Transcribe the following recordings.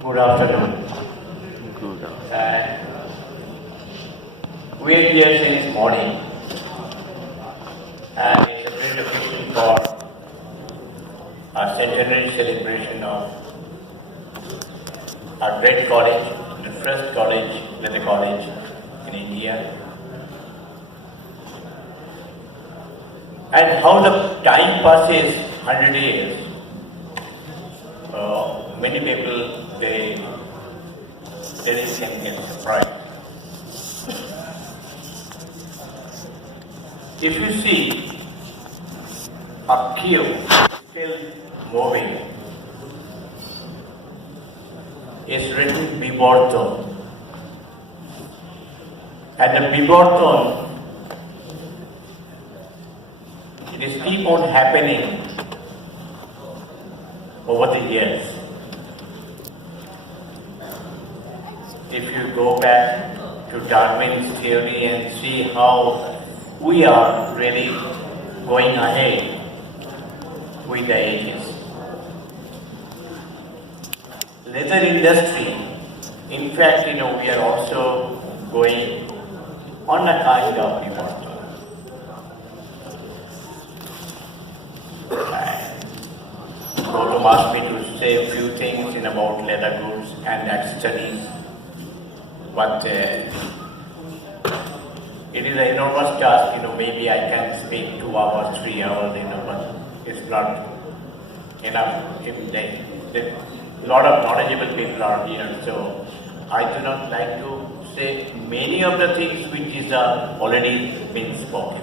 Good afternoon. Good. We are here since morning, and it's a great occasion for our centenary celebration of our great college, the first college, leather college in India. And how the time passes 100 years. Many people, they really can get surprised. If you see a cube still moving, it's written Biborton. And the Biborton, it is keep on happening over the years. If you go back to Darwin's theory and see how we are really going ahead with the ages. Leather industry, in fact, we are also going on a kind of revolt. Gautam asked me to say a few things about leather goods and accessories, but it is an enormous task. Maybe I can speak 2 hours, 3 hours, but it's not enough. A lot of knowledgeable people are here, so I do not like to say many of the things which is already been spoken.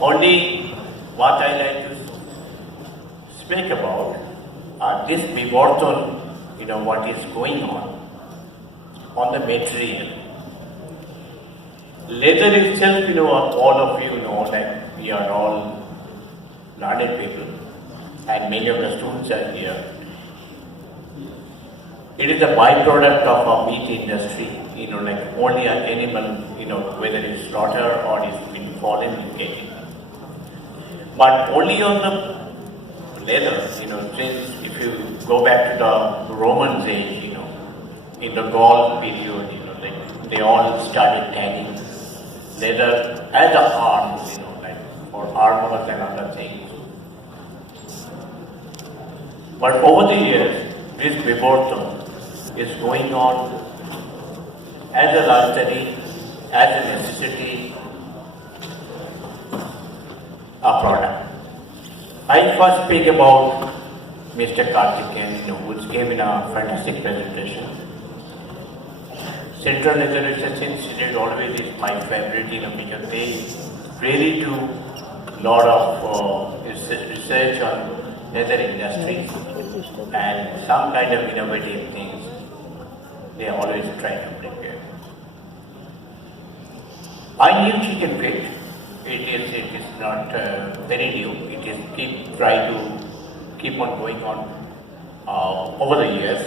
Only what I like to speak about this Biborton, what is going on the material. Leather itself, all of you know that we are all learned people and many of the students are here. It is a byproduct of our meat industry, like only an animal, whether it's slaughter or it's been fallen, you get it. But only on the leather, since if you go back to the Romans age, in the Gaul period, like they all started tanning leather as an arm, like for armors and other things. But over the years, this Biborton is going on as a luxury, as a necessity, a product. I first speak about Mr. Karthikeyan, which came in a fantastic presentation. Central Leather Research Institute always is my favorite, because they really do a lot of research on leather industry and some kind of innovative things. They always try to prepare. I knew chicken feet. It is not very new. It is try to keep on going on over the years.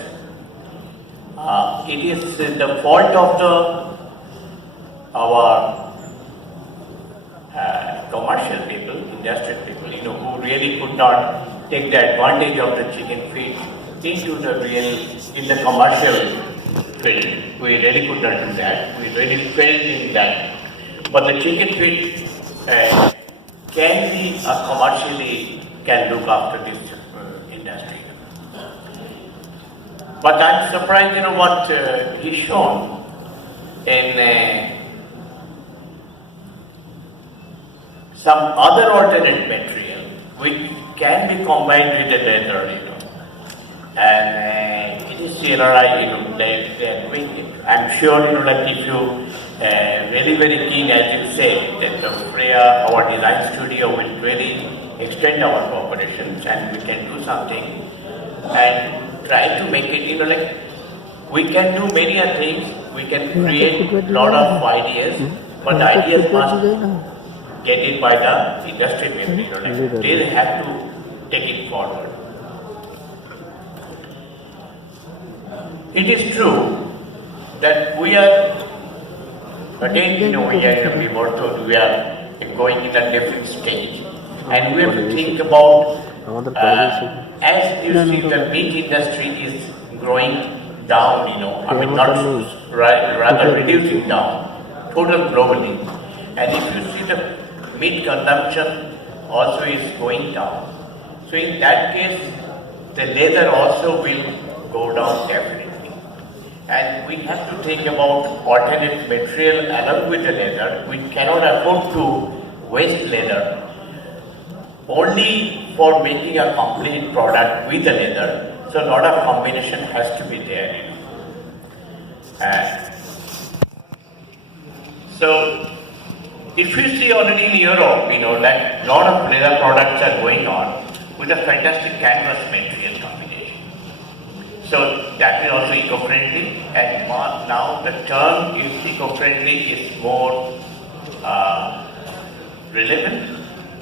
It is the fault of our commercial people, industrial people, who really could not take the advantage of the chicken feet into in the commercial field. We really could not do that. We really failed in that. But the chicken feet can be commercially can look after this industry. But I'm surprised, what he's shown in some other alternate material which can be combined with the leather, and it is CLRI, they're doing it. I'm sure, like if you really very keen, as you say, that the Freya, our design studio, will really extend our cooperations and we can do something and try to make it, like we can do many things, we can create a lot of ideas, but the ideas must get it by the industry people, like they have to take it forward. It is true that we are, again, we are in a Biborton, we are going in a different stage, and we have to think about, as you see, the meat industry is growing down, not rather reducing down, total globally. And if you see the meat consumption also is going down. So in that case, the leather also will go down definitely. And we have to think about alternate material along with the leather. We cannot afford to waste leather only for making a complete product with the leather. So a lot of combination has to be there. So if you see already in Europe, that lot of leather products are going on with a fantastic canvas material combination. So that is also eco-friendly, and now the term is eco-friendly is more relevant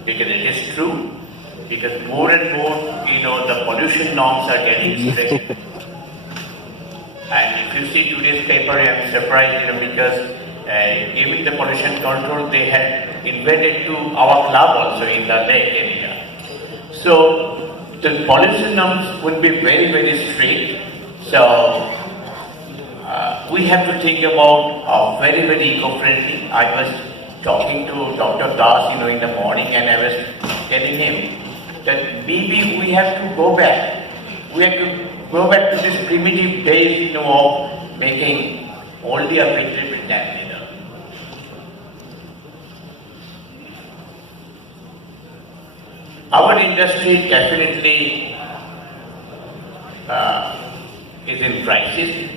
because it is true, because more and more, the pollution norms are getting strict. And if you see today's paper, I am surprised, because giving the pollution control, they had invited to our club also in the lake area. So the pollution norms will be very, very strict. So we have to think about very, very eco-friendly. I was talking to Dr. Das, in the morning, and I was telling him that maybe we have to go back. We have to go back to this primitive days, of making only a little bit than leather. Our industry definitely is in crisis.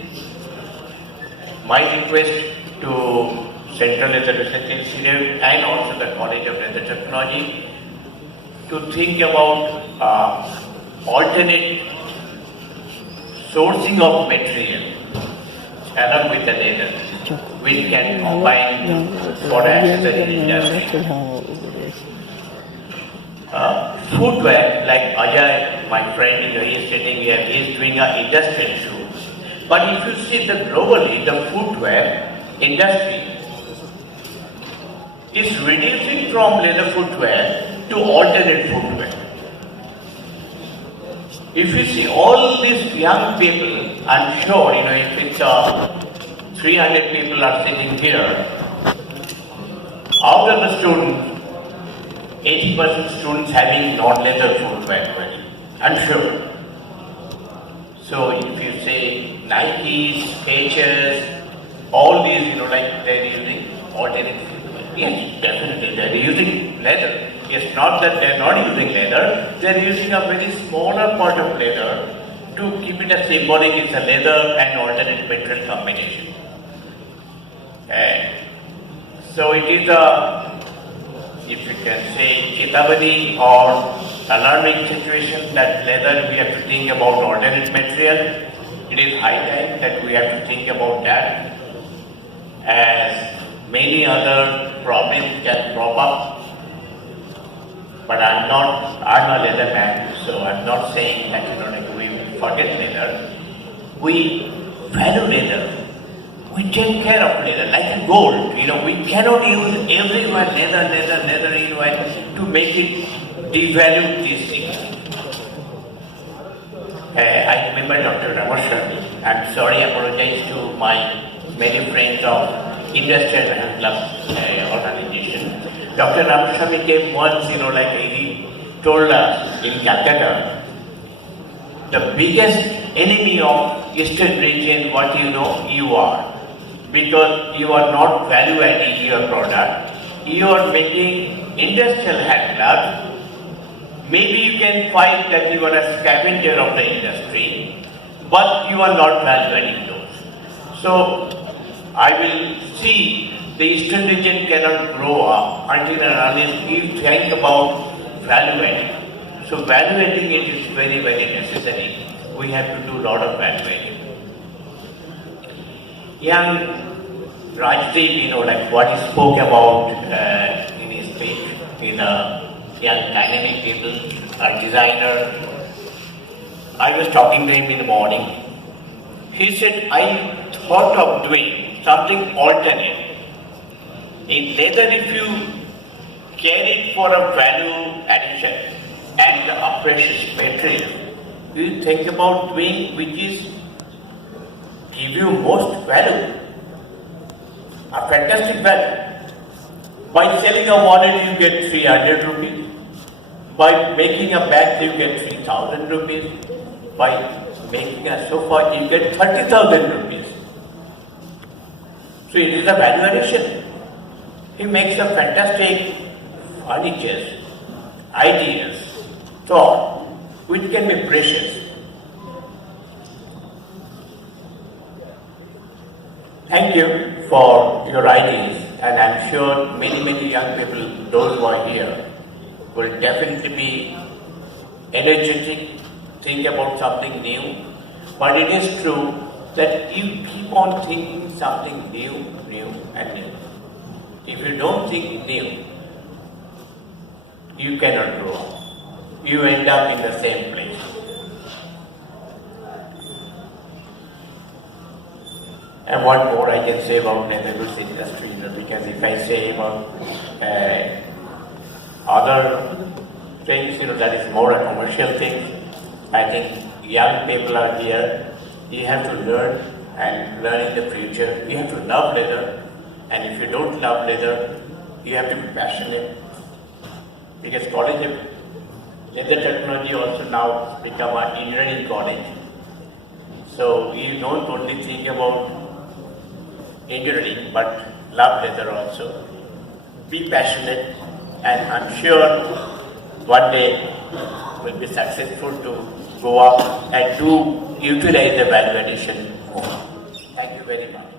My request to Central Leather Research Institute and also the College of Leather Technology to think about alternate sourcing of material along with the leather, which can combine for accessory industry. Footwear, like Ajay, my friend, he is sitting here, he is doing an industrial shoe. But if you see the globally, the footwear industry is reducing from leather footwear to alternate footwear. If you see all these young people, I'm sure, if it's 300 people are sitting here, out of the students, 80% students having non-leather footwear, I'm sure. So if you say Nikes, Skechers, all these, they're using alternate footwear. Yes, definitely, they're using leather. It's not that they're not using leather, they're using a very smaller part of leather to keep it as symbolic. It's a leather and alternate material combination. So it is if you can say, chetabadi or alarming situation that leather we have to think about alternate material. It is high time that we have to think about that, as many other problems can crop up. But I'm a leather man, so I'm not saying that we forget leather. We value leather. We take care of leather like a gold. We cannot use everywhere leather, to make it devalue these things. I remember Dr. Ramashami. I'm sorry, I apologize to my many friends of Industrial Health Club organization. Dr. Ramashami came once, he told us in Calcutta, the biggest enemy of Eastern region, what you are. Because you are not value adding your product, you are making industrial hand gloves. Maybe you can find that you are a scavenger of the industry, but you are not value adding those. So I will see the Eastern region cannot grow up until and unless you think about value adding. So value adding it is very, very necessary. We have to do a lot of value adding. Young Rajdeep, what he spoke about in his speech, is a young dynamic people, a designer. I was talking to him in the morning. He said, I thought of doing something alternate. In leather, if you care it for a value addition and a precious material, you think about doing which is give you most value, a fantastic value. By selling a wallet, you get 300 rupees. By making a bag, you get 3,000 rupees. By making a sofa, you get 30,000 rupees. So it is a value addition. He makes a fantastic furniture, ideas, thought, which can be precious. Thank you for your ideas, and I'm sure many young people, those who are here, will definitely be energetic, think about something new. But it is true that you keep on thinking something new and new. If you don't think new, you cannot grow up. You end up in the same place. And what more I can say about leather goods industry, because if I say about other things, that is more a commercial thing. I think young people are here. You have to learn and learn in the future. You have to love leather. And if you don't love leather, you have to be passionate. Because College of Leather Technology also now become an engineering college. So you don't only think about engineering, but love leather also. Be passionate, and I'm sure one day will be successful to go up and utilize the value addition more. Thank you very much.